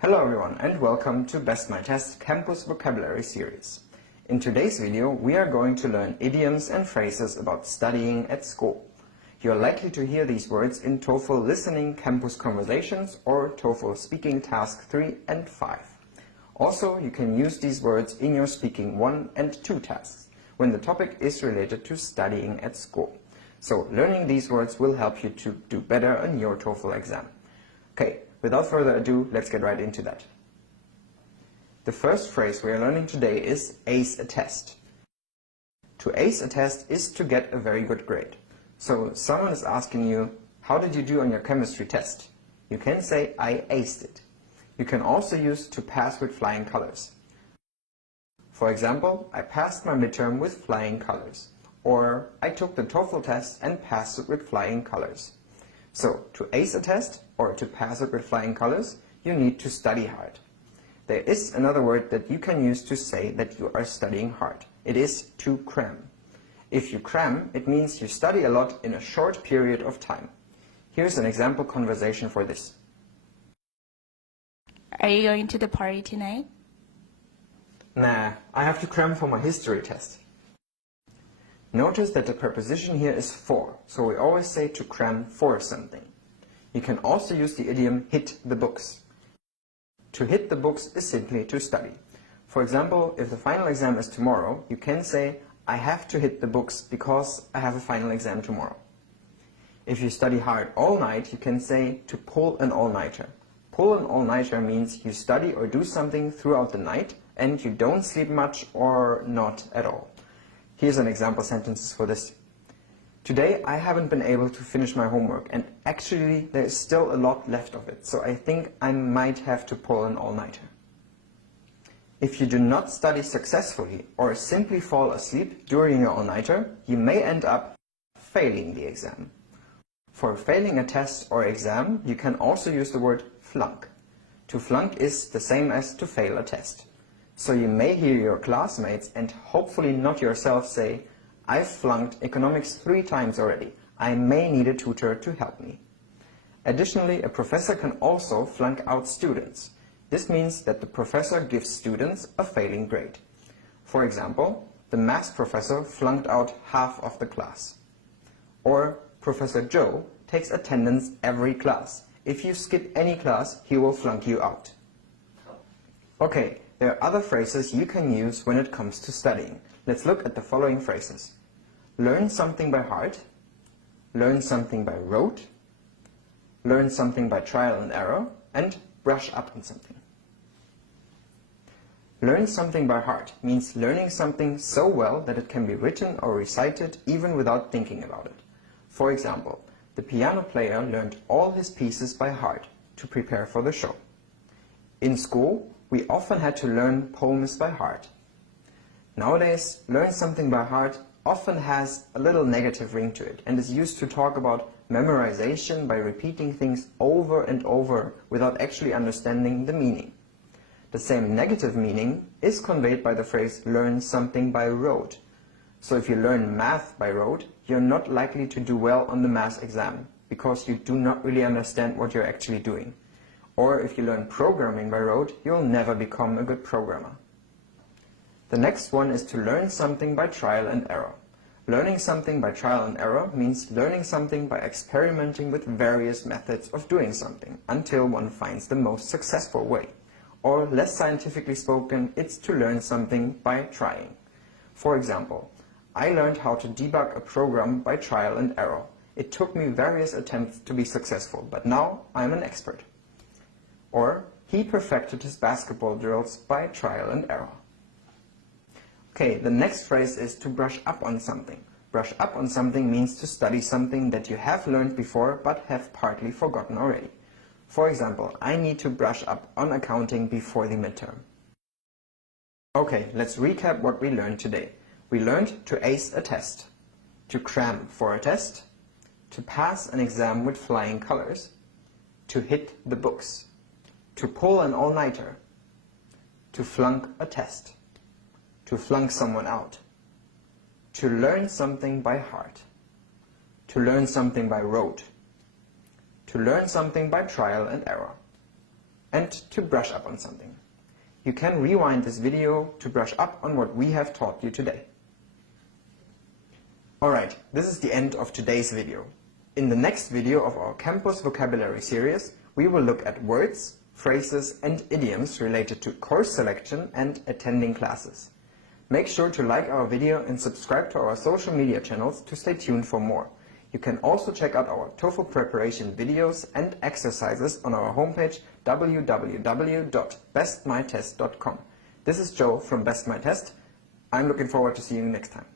Hello everyone and welcome to BestMyTest Campus Vocabulary Series. In today's video we are going to learn idioms and phrases about studying at school. You are likely to hear these words in TOEFL Listening Campus Conversations or TOEFL Speaking Task 3 and 5. Also, you can use these words in your Speaking 1 and 2 tasks when the topic is related to studying at school. So learning these words will help you to do better on your TOEFL exam. Okay. Without further ado, let's get right into that. The first phrase we are learning today is ace a test. To ace a test is to get a very good grade. So someone is asking you, how did you do on your chemistry test? You can say, I aced it. You can also use to pass with flying colors. For example, I passed my midterm with flying colors. Or I took the TOEFL test and passed it with flying colors. So, to ace a test, or to pass it with flying colors, you need to study hard. There is another word that you can use to say that you are studying hard. It is to cram. If you cram, it means you study a lot in a short period of time. Here's an example conversation for this. Are you going to the party tonight? Nah, I have to cram for my history test. Notice that the preposition here is for, so we always say to cram for something. You can also use the idiom hit the books. To hit the books is simply to study. For example, if the final exam is tomorrow, you can say, I have to hit the books because I have a final exam tomorrow. If you study hard all night, you can say to pull an all-nighter. Pull an all-nighter means you study or do something throughout the night and you don't sleep much or not at all. Here's an example sentences for this. Today I haven't been able to finish my homework and actually there is still a lot left of it, so I think I might have to pull an all-nighter. If you do not study successfully or simply fall asleep during your all-nighter, you may end up failing the exam. For failing a test or exam, you can also use the word flunk. To flunk is the same as to fail a test. So you may hear your classmates and hopefully not yourself say, I've flunked economics 3 times already. I may need a tutor to help me. Additionally, a professor can also flunk out students. This means that the professor gives students a failing grade. For example, the maths professor flunked out half of the class. Or Professor Joe takes attendance every class. If you skip any class, he will flunk you out. Okay. There are other phrases you can use when it comes to studying. Let's look at the following phrases. Learn something by heart, learn something by rote, learn something by trial and error, and brush up on something. Learn something by heart means learning something so well that it can be written or recited even without thinking about it. For example, the piano player learned all his pieces by heart to prepare for the show. In school, we often had to learn poems by heart. Nowadays, learn something by heart often has a little negative ring to it and is used to talk about memorization by repeating things over and over without actually understanding the meaning. The same negative meaning is conveyed by the phrase learn something by rote. So if you learn math by rote, you're not likely to do well on the math exam because you do not really understand what you're actually doing. Or if you learn programming by rote, you'll never become a good programmer. The next one is to learn something by trial and error. Learning something by trial and error means learning something by experimenting with various methods of doing something until one finds the most successful way. Or less scientifically spoken, it's to learn something by trying. For example, I learned how to debug a program by trial and error. It took me various attempts to be successful, but now I'm an expert. Or, he perfected his basketball drills by trial and error. Okay, the next phrase is to brush up on something. Brush up on something means to study something that you have learned before but have partly forgotten already. For example, I need to brush up on accounting before the midterm. Okay, let's recap what we learned today. We learned to ace a test, to cram for a test, to pass an exam with flying colors, to hit the books, to pull an all-nighter, to flunk a test, to flunk someone out, to learn something by heart, to learn something by rote, to learn something by trial and error, and to brush up on something. You can rewind this video to brush up on what we have taught you today. Alright, this is the end of today's video. In the next video of our Campus Vocabulary series, we will look at words, phrases and idioms related to course selection and attending classes. Make sure to like our video and subscribe to our social media channels to stay tuned for more. You can also check out our TOEFL preparation videos and exercises on our homepage www.bestmytest.com. This is Joe from BestMyTest. I'm looking forward to seeing you next time.